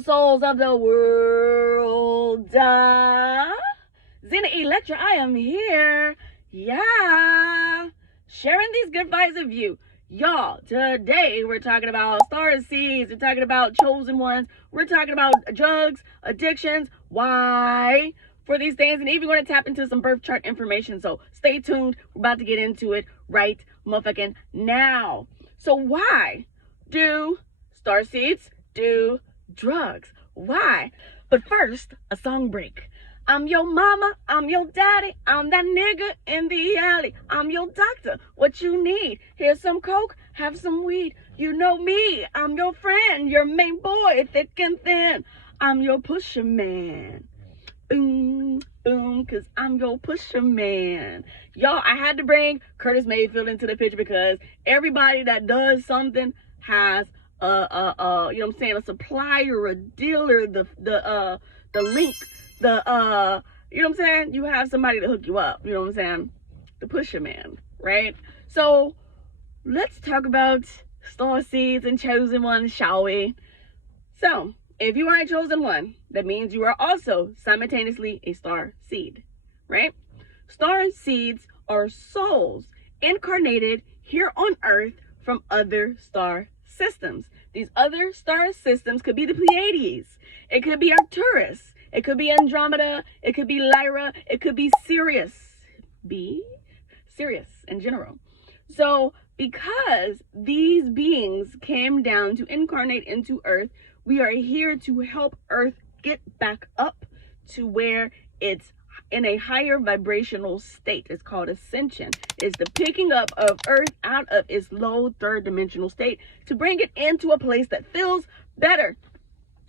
beautiful souls of the world. Zena Electra, I am here. Yeah. Sharing these good vibes of you. Y'all, today we're talking about star seeds. We're talking about chosen ones. We're talking about drugs, addictions, why for these things, and even going to tap into some birth chart information. So stay tuned. We're about to get into it right motherfucking now. So why do star seeds do drugs? Why? But first, a song break. I'm your mama, I'm your daddy, I'm that nigga in the alley. I'm your doctor, what you need? Here's some coke, have some weed. You know me, I'm your friend, your main boy, thick and thin. I'm your pusher man. Boom, boom, cause I'm your pusher man. Y'all, I had to bring Curtis Mayfield into the picture because everybody that does something has you know what I'm saying, a supplier, a dealer, the link, you know what I'm saying? You have somebody to hook you up, you know what I'm saying? The pusher man, right? So let's talk about star seeds and chosen ones, shall we? So if you are a chosen one, that means you are also simultaneously a star seed, right? Star seeds are souls incarnated here on Earth from other star systems. These other star systems could be the Pleiades, it could be Arcturus, it could be Andromeda, it could be Lyra, it could be Sirius. Sirius in general. So because these beings came down to incarnate into Earth, we are here to help Earth get back up to where it's in a higher vibrational state. It's called ascension. It's the picking up of Earth out of its low third dimensional state to bring it into a place that feels better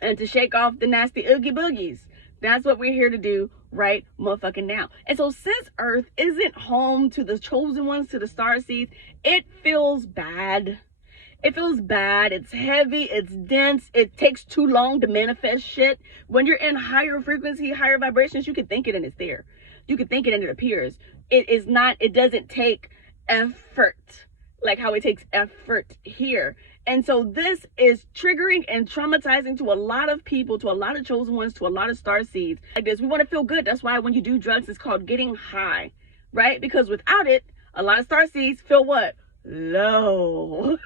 and to shake off the nasty oogie boogies. That's what we're here to do right motherfucking now. And so since Earth isn't home to the chosen ones, to the star seeds, it feels bad. It feels bad. It's heavy. It's dense. It takes too long to manifest shit. When you're in higher frequency, higher vibrations, you can think it and it's there. You can think it and it appears. It is not, it doesn't take effort like how it takes effort here. And so this is triggering and traumatizing to a lot of people, to a lot of chosen ones, to a lot of star seeds. Like this, we want to feel good. That's why when you do drugs, it's called getting high, right? Because without it, a lot of star seeds feel what? Low.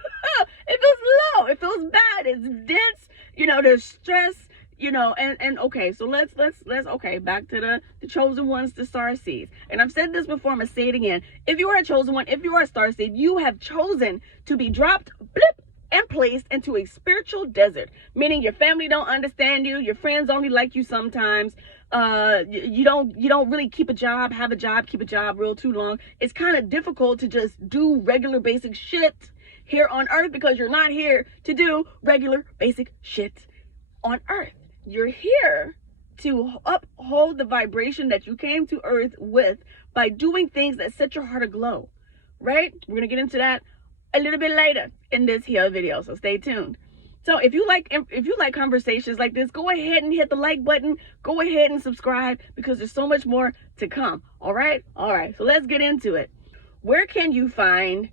It feels low. It feels bad. It's dense. You know, there's stress, you know, and okay, so let's okay, back to the chosen ones, the star seeds. And I've said this before, I'm gonna say it again. If you are a chosen one, if you are a star seed, you have chosen to be dropped, blip, and placed into a spiritual desert, meaning your family don't understand you, your friends only like you sometimes, you don't really keep a job, have a job, keep a job real too long. It's kind of difficult to just do regular basic shit here on Earth because you're not here to do regular basic shit on Earth. You're here to uphold the vibration that you came to Earth with by doing things that set your heart aglow, right? We're gonna get into that a little bit later in this here video, so stay tuned. So if you like conversations like this, go ahead and hit the like button, go ahead and subscribe, because there's so much more to come. All right, so let's get into it. Where can you find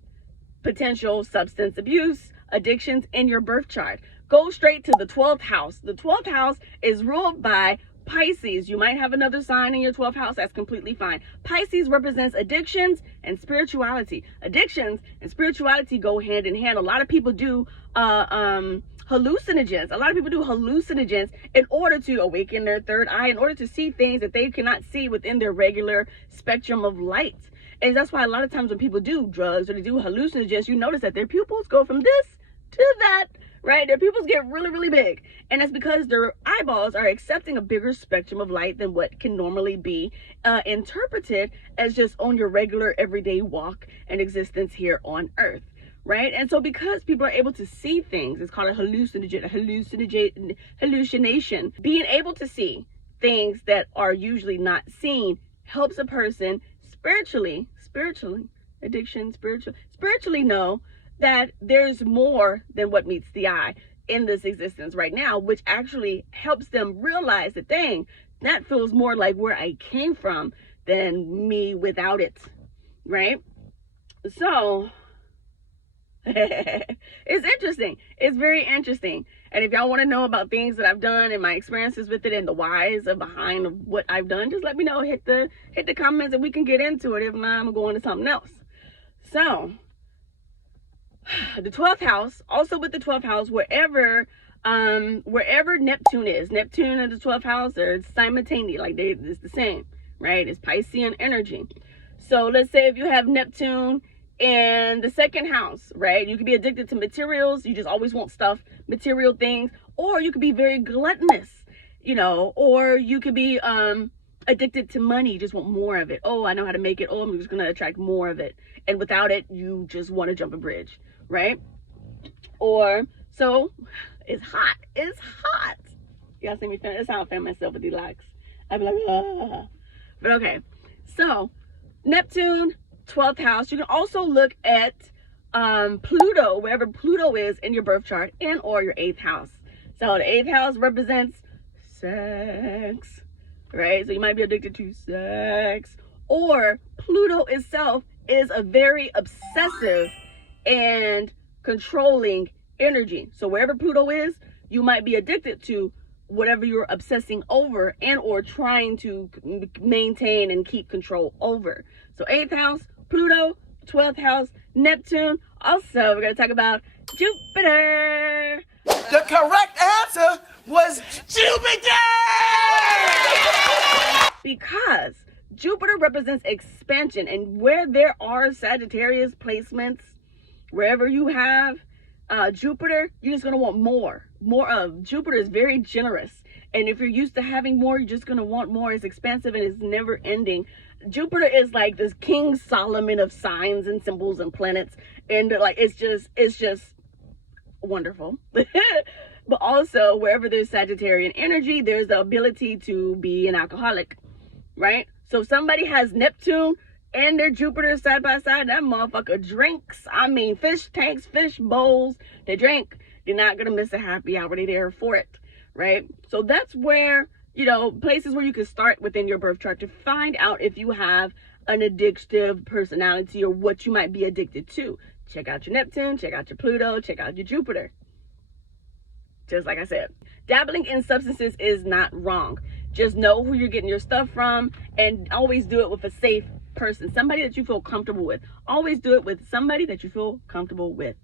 potential substance abuse addictions in your birth chart? Go straight to the 12th house. The 12th house is ruled by Pisces. You might have another sign in your 12th house. That's completely fine. Pisces represents addictions and spirituality. Addictions and spirituality go hand in hand. A lot of people do hallucinogens. A lot of people do hallucinogens in order to awaken their third eye, in order to see things that they cannot see within their regular spectrum of light. And that's why a lot of times when people do drugs or they do hallucinogens, you notice that their pupils go from this to that, right? Their pupils get really, really big. And that's because their eyeballs are accepting a bigger spectrum of light than what can normally be interpreted as just on your regular everyday walk and existence here on Earth, right? And so because people are able to see things, it's called a hallucination. Being able to see things that are usually not seen helps a person spiritually know that there's more than what meets the eye in this existence right now, which actually helps them realize that, dang, that feels more like where I came from than me without it, right? So It's interesting. It's very interesting. And if y'all want to know about things that I've done and my experiences with it and the whys behind what I've done, just let me know. Hit the comments and we can get into it. If not, I'm gonna go into something else. So the 12th house, also with the 12th house, wherever Neptune is, Neptune and the 12th house, they're simultaneous, like it's the same, right? It's Piscean energy. So let's say if you have Neptune in the 2nd house, right? You could be addicted to materials. You just always want stuff, material things, or you could be very gluttonous, you know, or you could be addicted to money. You just want more of it. Oh, I know how to make it. Oh, I'm just going to attract more of it. And without it, you just want to jump a bridge, right? Or, so it's hot. It's hot. Y'all see me? That's how I found myself with these locks. I'd be like, ah. But okay. So Neptune, 12th house. You can also look at Pluto, wherever Pluto is in your birth chart, and or your 8th house. So the 8th house represents sex, right? So you might be addicted to sex. Or Pluto itself is a very obsessive and controlling energy. So wherever Pluto is, you might be addicted to whatever you're obsessing over and or trying to maintain and keep control over. So 8th house, Pluto, 12th house, Neptune. Also, we're going to talk about Jupiter. The correct answer was Jupiter! Because Jupiter represents expansion, and where there are Sagittarius placements, wherever you have Jupiter, you're just going to want more of. Jupiter is very generous, and if you're used to having more, you're just going to want more. It's expansive and it's never ending. Jupiter is like this King Solomon of signs and symbols and planets, and like it's just wonderful. But also, wherever there's Sagittarian energy, there's the ability to be an alcoholic, right? So if somebody has Neptune and their Jupiter side by side, that motherfucker drinks. I mean, fish tanks, fish bowls, they drink. They're not gonna miss a happy hour. They're there for it, right? So that's where, you know, places where you can start within your birth chart to find out if you have an addictive personality or what you might be addicted to. Check out your Neptune, check out your Pluto, check out your Jupiter. Just like I said, dabbling in substances is not wrong. Just know who you're getting your stuff from, and always do it with a safe person, somebody that you feel comfortable with. Always do it with somebody that you feel comfortable with,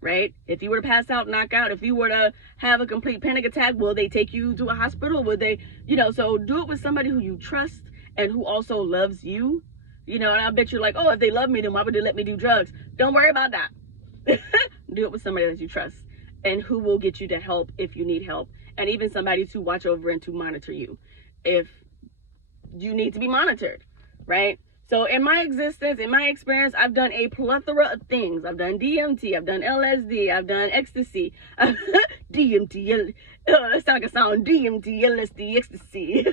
right? If you were to pass out, knock out, if you were to have a complete panic attack, will they take you to a hospital? Will they, you know, so do it with somebody who you trust and who also loves you, you know. And I bet you're like, oh, if they love me, then why would they let me do drugs? Don't worry about that. Do it with somebody that you trust and who will get you to help if you need help, and even somebody to watch over and to monitor you if you need to be monitored, right? So in my existence, in my experience, I've done a plethora of things. I've done DMT, I've done LSD, I've done ecstasy. DMT, that sounds like a song. DMT, LSD, ecstasy.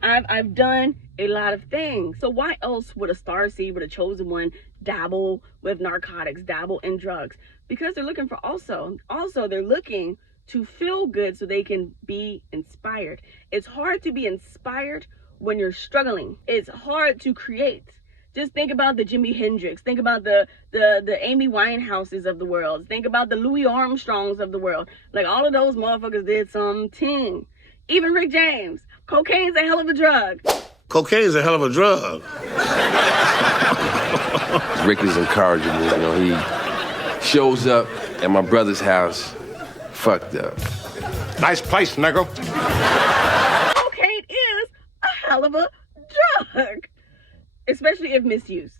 I've done a lot of things. So why else would a starseed, would a chosen one, dabble with narcotics, dabble in drugs? Because they're looking for also they're looking to feel good so they can be inspired. It's hard to be inspired when you're struggling. It's hard to create. Just think about the Jimi Hendrix. Think about the Amy Winehouses of the world. Think about the Louis Armstrongs of the world. Like, all of those motherfuckers did something. Even Rick James. Cocaine's a hell of a drug. Cocaine's a hell of a drug. Rick is encouraging me. You know, he shows up at my brother's house fucked up. Nice place, nigga. Cocaine is a hell of a drug, especially if misused,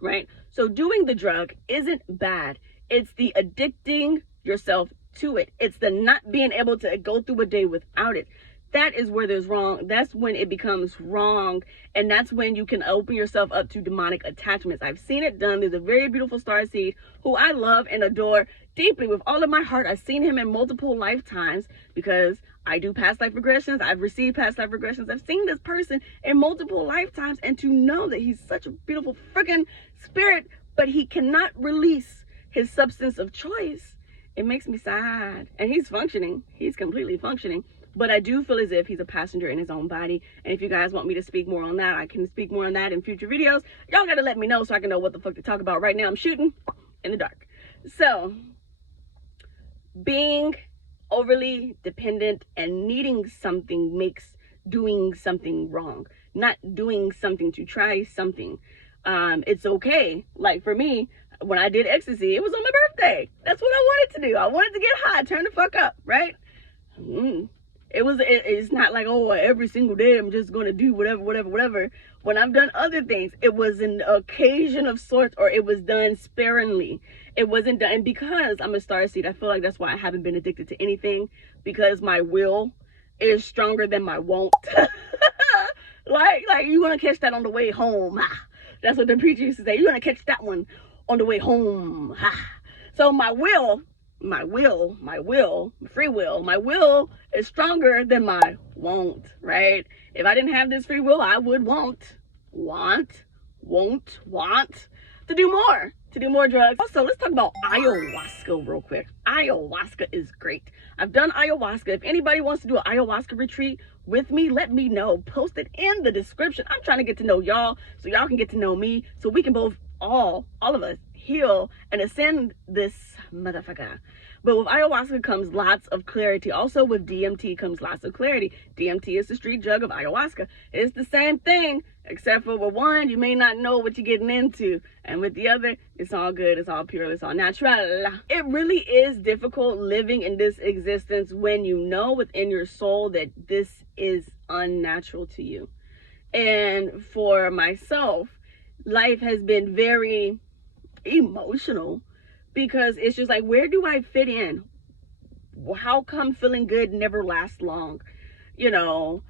right? So doing the drug isn't bad. It's the addicting yourself to it. It's the not being able to go through a day without it. That is where there's wrong. That's when it becomes wrong. And that's when you can open yourself up to demonic attachments. I've seen it done. There's a very beautiful starseed who I love and adore deeply with all of my heart. I've seen him in multiple lifetimes because I do past life regressions. I've received past life regressions. I've seen this person in multiple lifetimes, and to know that he's such a beautiful freaking spirit, but he cannot release his substance of choice, it makes me sad. And he's functioning. He's completely functioning. But I do feel as if he's a passenger in his own body. And if you guys want me to speak more on that, I can speak more on that in future videos. Y'all gotta let me know so I can know what the fuck to talk about. Right now I'm shooting in the dark. So, being overly dependent and needing something makes doing something wrong. Not doing something to try something. It's okay. Like for me, when I did ecstasy, it was on my birthday. That's what I wanted to do. I wanted to get high, turn the fuck up, right? It's not like, oh, every single day I'm just going to do whatever. When I've done other things, it was an occasion of sorts, or it was done sparingly. It wasn't done. And because I'm a starseed, I feel like that's why I haven't been addicted to anything, because my will is stronger than my won't. like you're going to catch that on the way home. That's what the preacher used to say. You're going to catch that one on the way home. So my free will is stronger than my won't, right? If I didn't have this free will, I would want to do more drugs. Also, let's talk about ayahuasca real quick. Ayahuasca is great. I've done ayahuasca. If anybody wants to do an ayahuasca retreat with me, let me know. Post it in the description. I'm trying to get to know y'all so y'all can get to know me, so we can both all of us heal and ascend this motherfucker. But with ayahuasca comes lots of clarity. Also with DMT comes lots of clarity. DMT is the street drug of ayahuasca. It's the same thing, except for with one, you may not know what you're getting into. And with the other, it's all good, it's all pure, it's all natural. It really is difficult living in this existence when you know within your soul that this is unnatural to you. And for myself, life has been very emotional, because it's just like, where do I fit in? How come feeling good never lasts long? You know,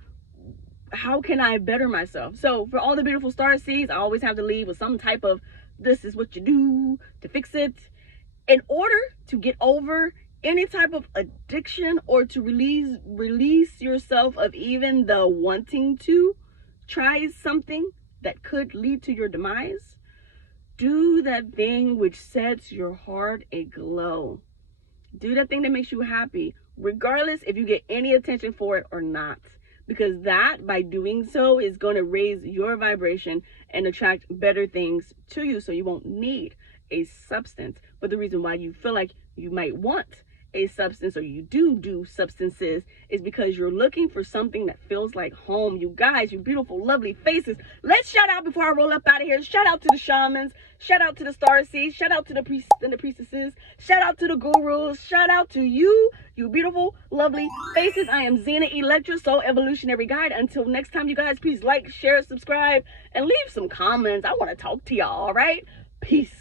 how can I better myself? So for all the beautiful starseeds, I always have to leave with some type of, this is what you do to fix it. In order to get over any type of addiction, or to release yourself of even the wanting to try something that could lead to your demise, do that thing which sets your heart aglow. Do that thing that makes you happy, regardless if you get any attention for it or not. Because that, by doing so, is going to raise your vibration and attract better things to you, so you won't need a substance. But the reason why you feel like you might want a substance, or you do substances, is because you're looking for something that feels like home. You guys, you beautiful, lovely faces, let's shout out before I roll up out of here. Shout out to the shamans, shout out to the starseeds, shout out to the priests and the priestesses, shout out to the gurus, shout out to you, you beautiful, lovely faces. I am Zena Electra, Soul Evolutionary Guide. Until next time, you guys, please like, share, subscribe, and leave some comments. I want to talk to y'all, all right? Peace.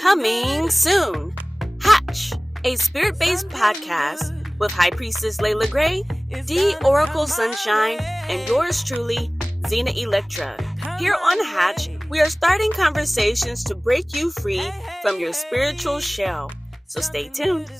Coming soon, Hatch, a spirit-based podcast with High Priestess Layla Gray, D Oracle Sunshine, and yours truly, Zena Electra. Here on Hatch, we are starting conversations to break you free from your spiritual shell. So stay tuned.